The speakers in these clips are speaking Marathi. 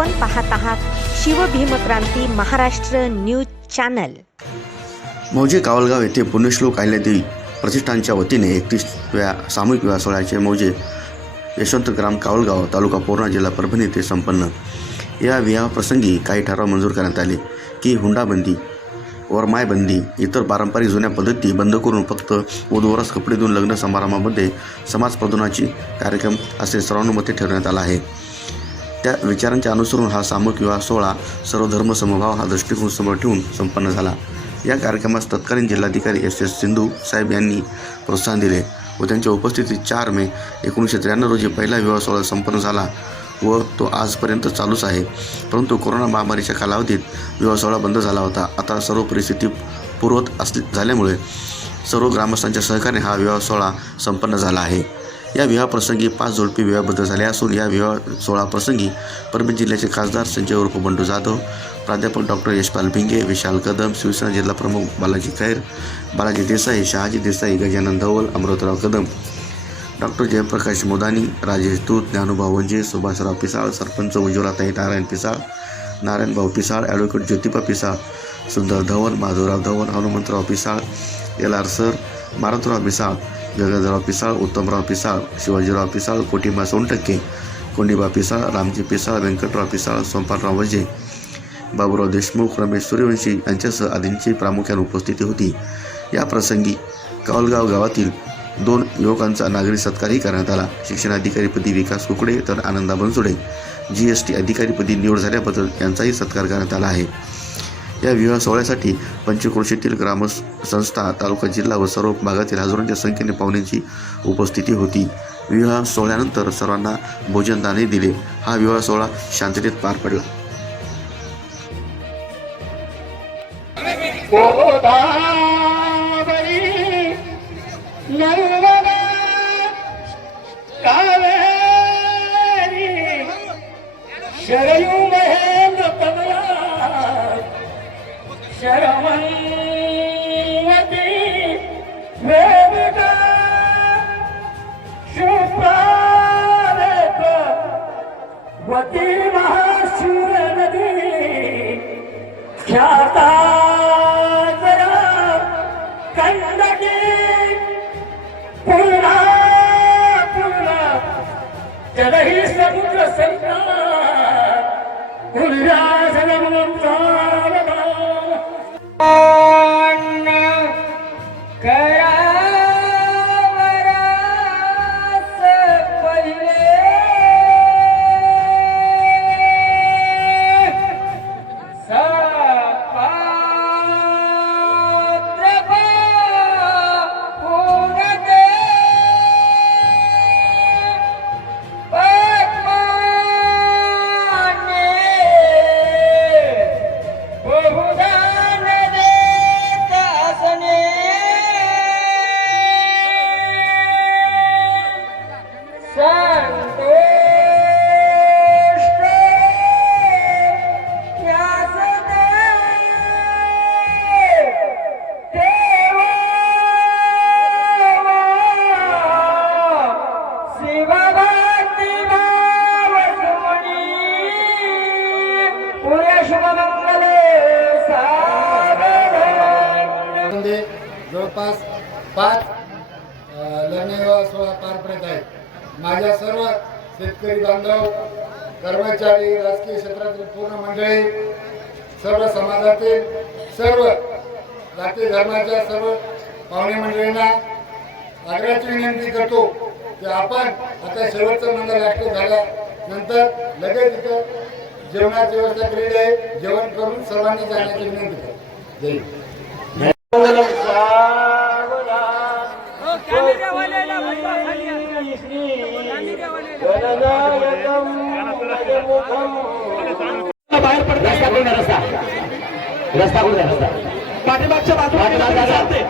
आपण पाहत आहात शिवभीमक्रांती महाराष्ट्र न्यूज चॅनल. मौजे कावलगाव येथे पुण्यश्लोक आल्यातील प्रतिष्ठानच्या वतीने एकतीसव्या सामूहिक विवाह सोहळ्याचे मौजे यशवंतग्राम कावलगाव तालुका पूर्णा जिल्हा परभणी येथे संपन्न. या विवाहप्रसंगी काही ठराव मंजूर करण्यात आले की हुंडाबंदी वरमायबंदी इतर पारंपरिक जुन्या पद्धती बंद करून फक्त वधूवरच कपडे देऊन लग्न समारंभामध्ये समाज कार्यक्रम असे सर्वानुमते ठरवण्यात आला आहे. त्या विचारांच्या अनुसरून हा सामूहिक विवाह सोहळा सर्व समभाव हा दृष्टिकोन समोर ठेवून संपन्न झाला. या कार्यक्रमास तत्कालीन जिल्हाधिकारी एस एस सिंधू साहेब यांनी प्रोत्साहन दिले व त्यांच्या उपस्थितीत चार मे एकोणीसशे त्र्याण्णव रोजी पहिला विवाह सोहळा संपन्न झाला व तो आजपर्यंत चालूच आहे. परंतु कोरोना महामारीच्या कालावधीत विवाह सोहळा बंद झाला होता. आता सर्व परिस्थिती पूर्वत असली झाल्यामुळे सर्व ग्रामस्थांच्या सहकार्याने हा विवाह सोहळा संपन्न झाला आहे. या विवाहप्रसंगी पाच जोडपी विवाहबद्ध झाले असून या विवाह सोहळाप्रसंगी परभणी जिल्ह्याचे खासदार संजय उर्फ बंडू जाधव प्राध्यापक डॉक्टर यशपाल भिंगे विशाल कदम शिवसेना जिल्हा प्रमुख Balaji Khair Balaji Desai Shahaji Desai Gajanan Dhawal Amrutrao Kadam doctor Jayprakash Modani Rajesh Doot Dnyanobhav Vanje Subhashrao Pisal sarpanch Ujjwalatai Narayan Pisal Narayanbhau Pisal advocate Jyotiba Pisal Sundar Dhawan Madhavrao Dhawan Hanumantrao Pisal L R sir Marutrao Pisal Gaganrao Pisal Uttamrao Pisal Shivajirao Pisal Kotimba Sontakke Kondiba Pisal Ramji Pisal Vyankatrao Pisal Sompalrao Vaje Baburao Deshmukh Ramesh Suryavanshi यांच्यासह आदींची प्रामुख्याने उपस्थिती होती. या प्रसंगी कावलगाव गावातील दोन युवकांचा नागरी सत्कारही करण्यात आला. शिक्षणाधिकारीपदी विकास कुकडे तर Ananda Bansode G S T अधिकारीपदी निवड झाल्याबद्दल यांचाही सत्कार करण्यात आला आहे. या विवाह सोहळ्यासाठी पंचक्रोशीतील ग्रामसंस्था तालुका जिल्हा व सर्व भागातील हजारोंच्या संख्येने पाहुण्यांची उपस्थिती होती. विवाह सोहळ्यानंतर सर्वांना भोजनदाने दिले. हा विवाह सोहळा शांततेत पार पडला. गोदावरी you जवळपास पाच लग्नविवाह सोहळा पार पडत आहेत. माझ्या सर्व शेतकरी बांधव कर्मचारी राजकीय क्षेत्रातील पूर्ण मंडळी सर्व समाजातील सर्व जाती धर्माच्या सर्व पाहुणे मंडळींना आग्रहाची विनंती करतो की आपण आता शेवटचं मंडळ राष्ट्र झाल्यानंतर लगेच इथं जेवणाची व्यवस्था केलेली आहे. जेवण करून सर्वांनी जाण्याची विनंती बाहेर पडत रस्ता कोणता रस्ता रस्ता कोणता रस्ता पाठीमागच्या बाजूने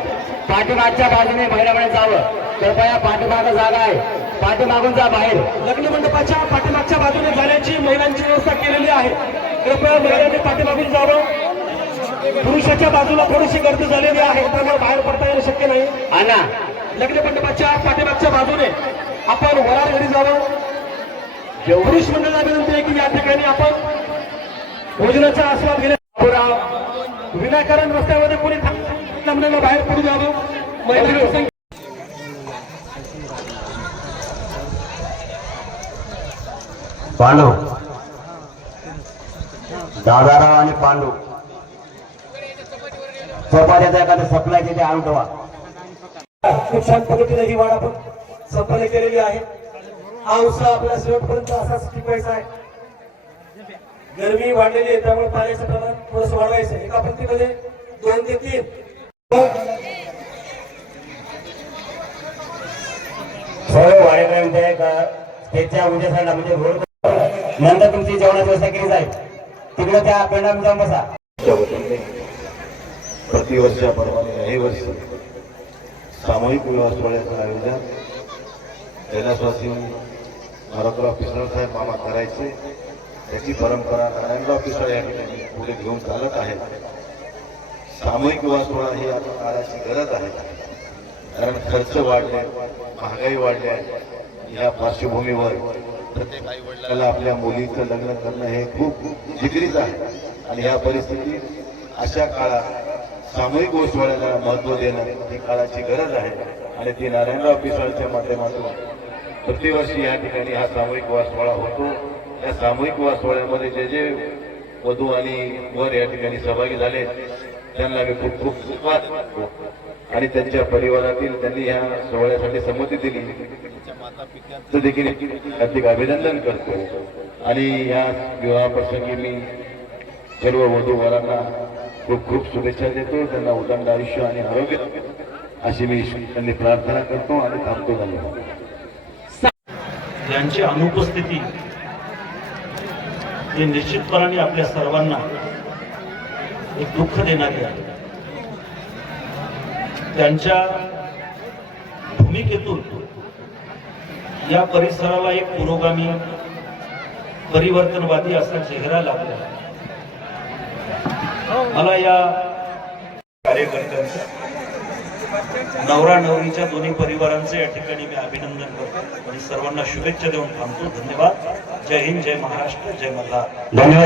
पाठीमागच्या बाजूने महिलाकडे जावं. कृपया पाठीमाग जागा आहे. पाठीमागून जा बाहेर. लग्न मंडपाच्या पाठीमागच्या बाजूने जाण्याची महिलांची व्यवस्था केलेली आहे. कृपया महिलांनी पाठीमागून जावं. पुरुषाच्या बाजूला थोडीशी गर्दी झालेली आहे. त्यामुळे बाहेर पडता येणं शक्य नाही. आणा लग्न मंडपाच्या पाठीमागच्या बाजूने आपण वरार घरी जावं पुरुष मंडळाला विनंती आहे की या ठिकाणी आपण भोजनाचा आस्वाद घेण्यात विनाकारण रस्त्यामध्ये कोणी थांबण्याला बाहेर पडू द्यावं महिला पांडव दादाराव आणि पांडू. चपात्याचा एखादा सप्लाय तिथे आणून ठेवा. खूप छान पद्धतीने ही वाढ आपण संपन्न केलेली आहे. हा उत्साह आपल्या शेवटपर्यंत असाच टिकवायचा आहे. गरमी वाढलेली आहे त्यामुळे पाण्याचं प्रमाण थोडंसं वाढवायचं आहे. एका पंक्तीमध्ये दोन ते तीन. सर्व वाढेकरांच्या एका स्टेजच्या उद्या साईडला म्हणजे रोड नंतर तुमची जेवणाची व्यवस्था केली जाईल. तिकडे त्या पेंडा जाऊन बसा. प्रतिवर्षाप्रमाणे हे वर्ष सामूहिक विवाह सोहळ्याचं आयोजन कैलासवासी नारायणराव पिसळ साहेब मामा करायचे. त्याची परंपरा नारायणराव पिसळ या ठिकाणी पुढे घेऊन चालत आहे. सामूहिक विवाह सोहळा ही आता काळाची गरज आहे. कारण खर्च वाढले महागाई वाढली आहे. या पार्श्वभूमीवर प्रत्येक आई वडिलाला आपल्या मुलीचं लग्न करणं हे खूप जिगरीचं आहे. आणि ह्या परिस्थितीत अशा काळात सामूहिक गोष्टवाड्याला महत्त्व देणं ही काळाची गरज आहे. आणि ती नारायणराव पिसाळच्या माध्यमातून प्रतिवर्षी या ठिकाणी हा सामूहिक वासवाळा होतो. या सामूहिक विवाह जे जे वधू आणि वर या ठिकाणी सहभागी झाले त्यांना मी खूप खूप धन्यवाद आणि त्यांच्या परिवारातील त्यांनी ह्या सोहळ्यासाठी संमती दिली. देखील अधिक अभिनंदन करतो. आणि या विवाहाप्रसंगी मी सर्व वधू वरांना खूप खूप शुभेच्छा देतो. त्यांना उदंड आयुष्य आणि आरोग्य अशी मी त्यांनी प्रार्थना करतो आणि थांबतो धन्यवाद यांची अनुपस्थिती हे निश्चितपणाने आपल्या सर्वांना एक दुःख देणारी आहे. त्यांच्या भूमिकेतून या परिसराला एक पुरोगामी परिवर्तनवादी असा चेहरा लागला. मला या कार्यकर्त्यांचा नवरा नवरीच्या दोन्ही परिवारांचे या ठिकाणी मी अभिनंदन करतो आणि सर्वांना शुभेच्छा देऊन थांबतो. धन्यवाद. जय हिंद जय महाराष्ट्र जय मल्हार. धन्यवाद.